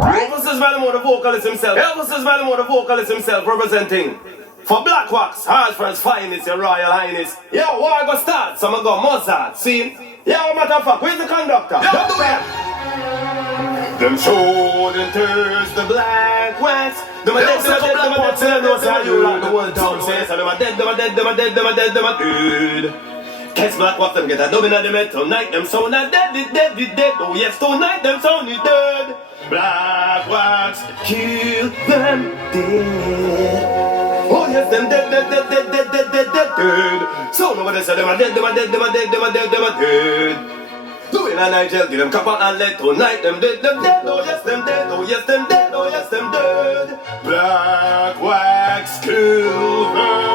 Elvis is Malamore, the vocalist himself. Elvis is Malamore, the vocalist himself, representing for Black Wax, Hartford's finest, your Royal Highness. Yo, why I go start? Some I go Mozart, see? Yo, matter of fact, where's the conductor? Yo, do it! Them shouldn't thirst the Black Wax. Them a dead, them a dead, them a dead, them a dead, you like the whole town says. Them a dead, them a dead, them a dead, them a dead, them a dead. Catch Black Wax, them get a dubbing at the metal night. Them sound a dead, it dead, it dead. Oh yes, tonight them sound is dead. Black Wax, kill them dead. Oh yes, them dead, dead, dead, dead, dead, dead, dead, dead, dead. So nobody say them a dead, them a dead, them a dead, them a dead, them a dead. Doing a Nigel, give them copper and let tonight them dead, oh yes, them dead, oh yes, them dead, oh yes, them dead. Black Wax, kill them.